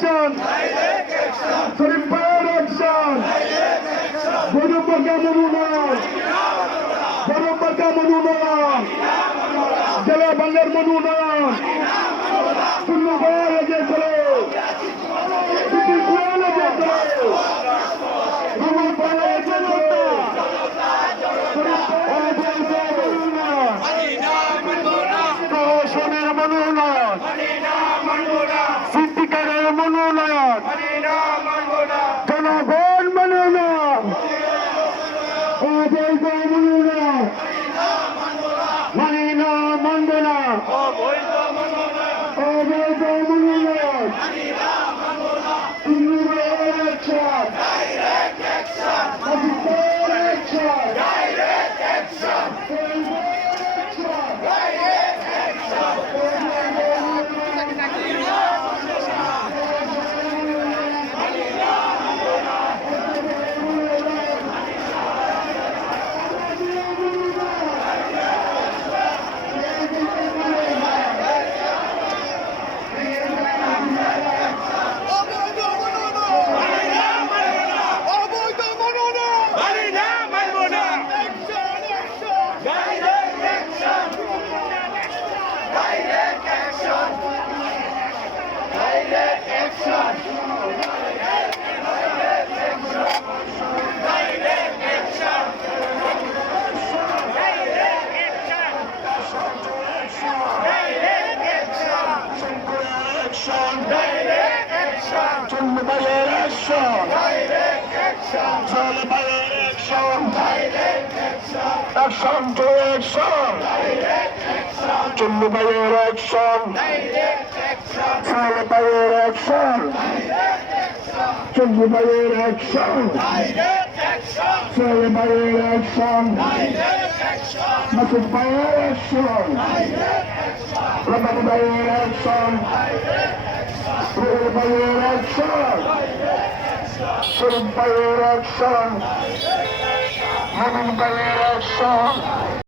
নুন পায়ের অ্যাকশন। শরীফ পায়ের অ্যাকশন বড়বাকা মনুনয়ন বড়বাকা মনুনয়ন জেলা বাংলার মনুনয়ন শূন্য হয়ে লেগে চলো। দুটি হয়ে লেগে চলো। নুন পায়ের চলো প্রশাসনের মনোনয়ন সিদ্দিকারের Oh, boy. ডাইরেক্ট অ্যাকশন জন্মবায়ের action direct action জলবায়ের action direct action action to action জন্মবায়ের action direct action জলবায়ের অ্যাকশন জন্মবায়ের action direct action জলবায়ের action direct Celebrate election. Masuk by election. Lebaran by election. Lebaran by election. Celebrate election. Lebaran by election.